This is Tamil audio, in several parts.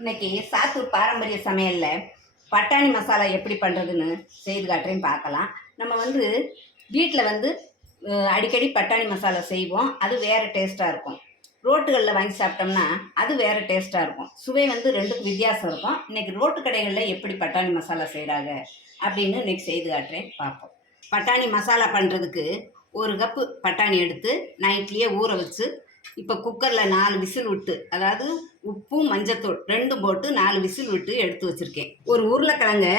இன்னைக்கு சாத்தூர் பாரம்பரிய சமையலில் பட்டாணி மசாலா எப்படி பண்ணுறதுன்னு செய்து காட்டுறேன்னு பார்க்கலாம். நம்ம வீட்டில் அடிக்கடி பட்டாணி மசாலா செய்வோம். அது வேறு டேஸ்ட்டாக இருக்கும். ரோட்டுகளில் வாங்கி சாப்பிட்டோம்னா அது வேறு டேஸ்ட்டாக இருக்கும். சுவை ரெண்டுக்கும் வித்தியாசம் இருக்கும். இன்றைக்கி ரோட்டு கடைகளில் எப்படி பட்டாணி மசாலா செய்கிறாங்க அப்படின்னு இன்றைக்கி செய்து காட்டுறேன், பார்ப்போம். பட்டாணி மசாலா பண்ணுறதுக்கு 1 கப்பு பட்டாணி எடுத்து நைட்லேயே ஊற வச்சு, இப்போ குக்கரில் 4 விசில் விட்டு, அதாவது உப்பும் மஞ்சத்தூள் 2 போட்டு 4 விசில் விட்டு எடுத்து வச்சுருக்கேன். ஒரு உருளைக்கிழங்கை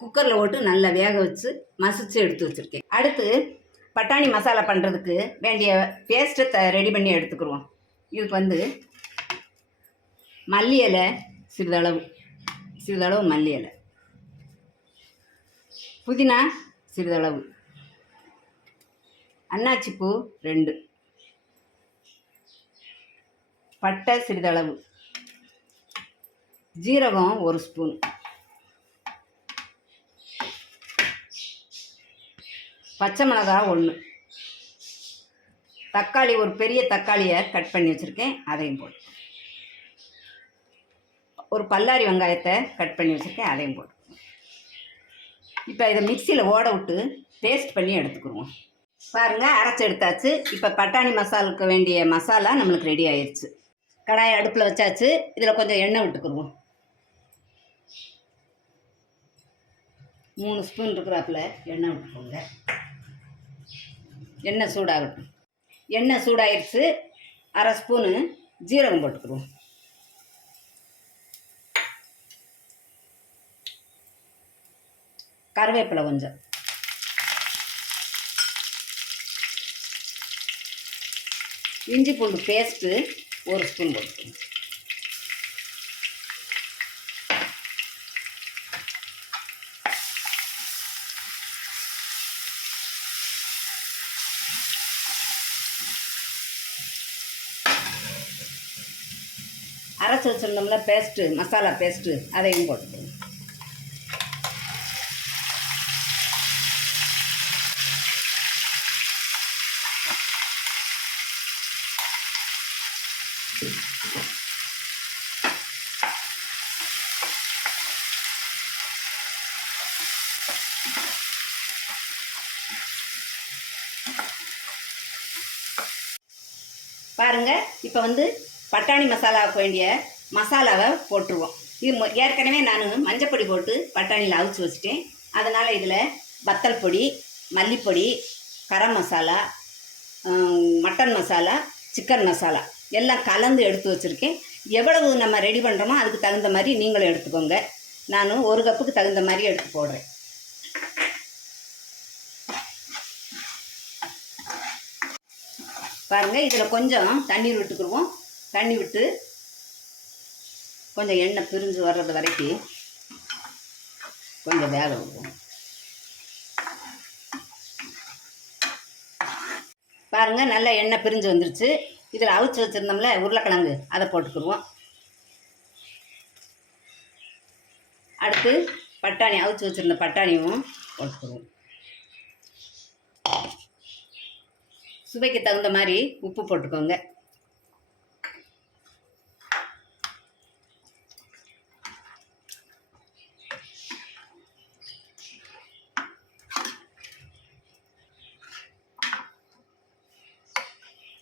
குக்கரில் போட்டு நல்லா வேக வச்சு மசிச்சு எடுத்து வச்சுருக்கேன். அடுத்து பட்டாணி மசாலா பண்ணுறதுக்கு வேண்டிய பேஸ்ட்டை ரெடி பண்ணி எடுத்துக்கிடுவோம். இதுக்கு மல்லி இலை சிறிதளவு மல்லி இலை, புதினா சிறிதளவு, அன்னாச்சிப்பூ 2, பட்டை சிறிதளவு, ஜீரகம் 1 ஸ்பூன், பச்சை மிளகாய் 1, தக்காளி ஒரு பெரிய தக்காளியை கட் பண்ணி வச்சுருக்கேன், அதையும் போட்டு, ஒரு பல்லாரி வெங்காயத்தை கட் பண்ணி வச்சுருக்கேன், அதையும் போட்டு. இப்போ இதை மிக்சியில் ஓட விட்டு பேஸ்ட் பண்ணி எடுத்துக்கிடுவோம். பாருங்கள், அரைச்சி எடுத்தாச்சு. இப்போ பட்டாணி மசாலுக்கு வேண்டிய மசாலா நம்மளுக்கு ரெடி ஆயிடுச்சு. கடாயை அடுப்பில் வச்சாச்சு. இதில் கொஞ்சம் எண்ணெய் விட்டுக்குருவோம். 3 ஸ்பூன் இருக்கிறாப்புல எண்ணெய் விட்டுக்கோங்க. எண்ணெய் சூடாகட்டும். எண்ணெய் சூடாகிடுச்சு. 1/2 ஸ்பூனு ஜீரகம் போட்டுக்குருவோம். கருவேப்பிலை கொஞ்சம், இஞ்சி பூண்டு பேஸ்ட்டு 1 ஸ்பூன் போட்டுக்கணும். அரைச்சி வச்சுருந்தோம்ல பேஸ்ட்டு, மசாலா பேஸ்ட்டு, அதையும் போட்டுக்கணும். பாருங்க, இப்போ பட்டாணி மசாலாவுக்கு வேண்டிய மசாலாவை போட்டுருவோம். இது ஏற்கனவே நான் மஞ்சப்பொடி போட்டு பட்டாணியில் அவிச்சு வச்சுட்டேன். அதனால் இதில் வத்தல் பொடி, மல்லிப்பொடி, கரம் மசாலா, மட்டன் மசாலா, சிக்கன் மசாலா எல்லாம் கலந்து எடுத்து வச்சுருக்கேன். எவ்வளவு நம்ம ரெடி பண்ணுறோமோ அதுக்கு தகுந்த மாதிரி நீங்களும் எடுத்துக்கோங்க. நான் 1 கப்புக்கு தகுந்த மாதிரி எடுத்து போடுறேன். பாருங்கள், இதில் கொஞ்சம் தண்ணீர் விட்டுக்குருவோம். தண்ணி விட்டு கொஞ்சம் எண்ணெய் பிரிஞ்சு வர்றது வரைக்கும் கொஞ்சம் வேக விடுவோம். பாருங்கள், நல்லா எண்ணெய் பிரிஞ்சு வந்துருச்சு. இதில் அவிச்சு வச்சுருந்தோம்ல உருளைக்கிழங்கு, அதை போட்டுக்குருவோம். அடுத்து பட்டாணி, அவிச்சு வச்சுருந்த பட்டாணியும் போட்டுக்குருவோம். சுவைக்கு தகுந்த மாதிரி உப்பு போட்டுக்கோங்க.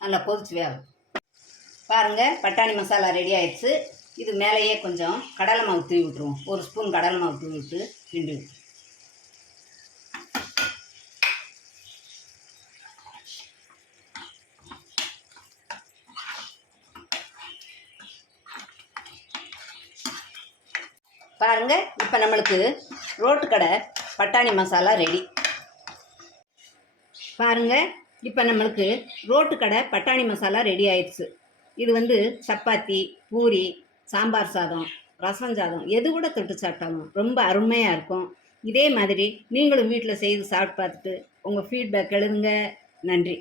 நல்லா கொதிச்சு வேகும். பாருங்கள், பட்டாணி மசாலா ரெடி ஆயிடுச்சு. இது மேலேயே கொஞ்சம் கடலை மாவு தூவி விட்டுருவோம். 1 ஸ்பூன் கடலை மாவு தூவி விட்டு கிண்டி விட்டு, பாருங்கள், இப்போ நம்மளுக்கு ரோட்டு கடை பட்டாணி மசாலா ரெடி. பாருங்கள், இப்போ நம்மளுக்கு ரோட்டு கடை பட்டாணி மசாலா ரெடி ஆயிடுச்சு. இது சப்பாத்தி, பூரி, சாம்பார் சாதம், ரசம் சாதம் எது கூட தொட்டு சாப்பிட்டாலும் ரொம்ப அருமையாக இருக்கும். இதே மாதிரி நீங்களும் வீட்டில் செய்து சாப்பிட்டு பார்த்துட்டு உங்கள் ஃபீட்பேக் எழுதுங்க. நன்றி.